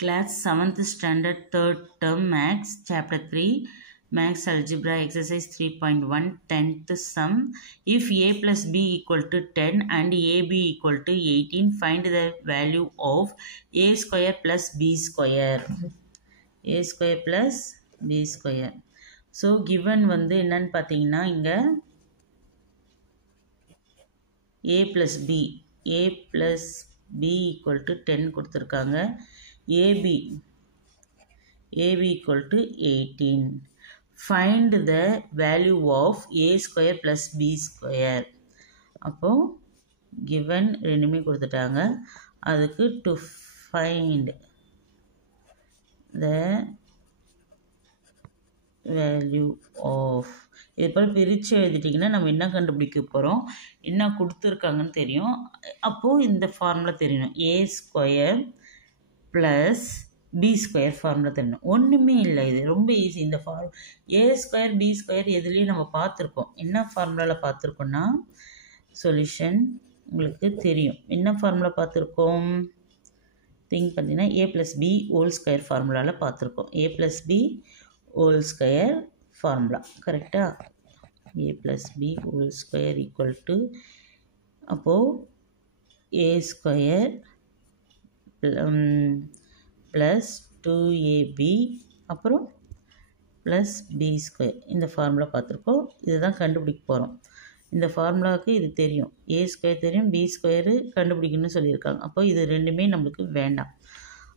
Class 7th standard 3rd term Max chapter 3 Max algebra exercise 3.1 10th sum. If a plus b equal to 10 and ab equal to 18, find the value of a square plus b square. A square plus b square. So given வந்து என்னன்னு பார்த்தீங்கன்னா இங்க a plus b equal to 10 கொடுத்திருக்காங்க. ab equal to 18. Find the value of a square plus b square. அப்போ given ரெண்டுமே கொடுத்துட்டாங்க. அதுக்கு to find the value of இது போல் பிரித்து எழுதிட்டிங்கன்னா நம்ம என்ன கண்டுபிடிக்க போகிறோம், என்ன கொடுத்துருக்காங்கன்னு தெரியும். அப்போது இந்த ஃபார்முலா தெரியணும். a square plus B square formula தெரியணும். ஒன்றுமே இல்லை, இது ரொம்ப ஈஸி. இந்த ஏ ஸ்கொயர் பி ஸ்கொயர் எதுலேயும் நம்ம பார்த்துருக்கோம். என்ன ஃபார்முலாவில் பார்த்துருக்கோன்னா சொல்யூஷன் உங்களுக்கு தெரியும். என்ன ஃபார்முலா பார்த்துருக்கோம் திங்க் பண்ணிங்கன்னா A plus B whole square ஃபார்முலாவில் பார்த்துருக்கோம். A plus B whole square formula கரெக்டாக. A plus B whole square equal to அப்போது ஏ ஸ்கொயர் ப்ளஸ் 2ab அப்புறம் ப்ளஸ் பி ஸ்கொயர். இந்த ஃபார்முலா பார்த்துருக்கோம். இதுதான் கண்டுபிடிக்க போகிறோம். இந்த ஃபார்முலாவுக்கு இது தெரியும். ஏ ஸ்கொயர் தெரியும், பி ஸ்கொயரு கண்டுபிடிக்கணும்னு சொல்லியிருக்காங்க. அப்போ இது ரெண்டுமே நம்மளுக்கு வேண்டாம்.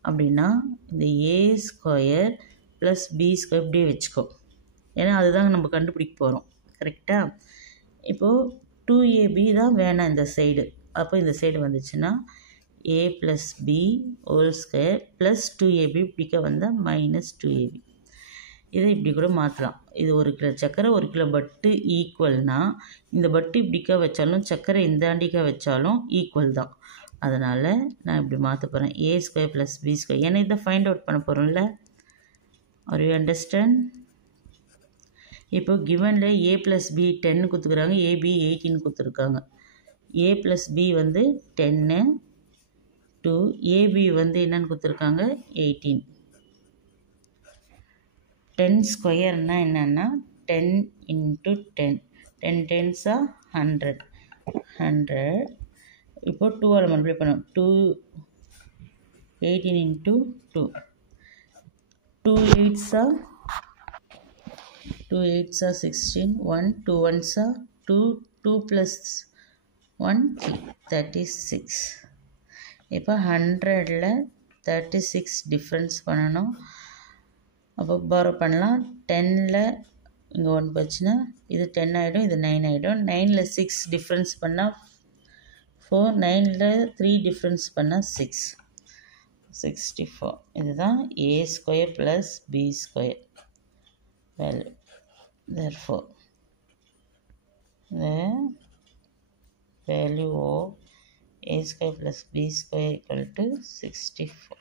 அப்படின்னா இந்த A square plus B square இப்படியே வச்சுக்கோ, ஏன்னா அதுதான் நம்ம கண்டுபிடிக்க போகிறோம். கரெக்டாக. இப்போது 2ab தான் வேணாம் இந்த சைடு. அப்போ இந்த சைடு வந்துச்சுன்னா a plus b whole square plus 2ab இப்படிக்க வந்தால் minus 2ab. இதை இப்படி கூட மாற்றலாம். இது 1 கிலோ சர்க்கரை 1 கிலோ பட்டு ஈக்குவல்னா இந்த பட்டு இப்படிக்க வச்சாலும் சர்க்கரை இந்தாண்டிக்க வச்சாலும் ஈக்குவல் தான். அதனால் நான் இப்படி மாற்ற போகிறேன். a square plus B square. ஏன்னா இதை ஃபைண்ட் அவுட் பண்ண போகிறோம்ல. Are you understand? இப்போ கிவனில் a ப்ளஸ் பி 10 கொடுத்துக்கிறாங்க, ab 18 கொடுத்துருக்காங்க. a ப்ளஸ் பி வந்து 10 2 ab வந்து என்னன்னு கொடுத்துருக்காங்க 18. 10 ஸ்கொயர்னா என்னன்னா 10 into 10. 10 10s are 100. 100 இப்போ 2 ஆல் மல்டிப்ளை பண்ணோம். 2 18 into 2. 2 8s are 16. 1 2 1s are 2. 2 plus 1 3 36. இப்போ 100ல் 36 டிஃப்ரென்ஸ் பண்ணணும். அப்போ பாரோ பண்ணலாம். 10ல் இங்கே 1 போச்சுன்னா இது 10 ஆகிடும், இது 9 ஆகிடும். 9ல் 6 டிஃப்ரென்ஸ் பண்ணால் 4. 9ல் 3 டிஃப்ரென்ஸ் பண்ணால் 6. 64. இதுதான் A square plus B square value. Therefore the value of a square plus b square equal to 64.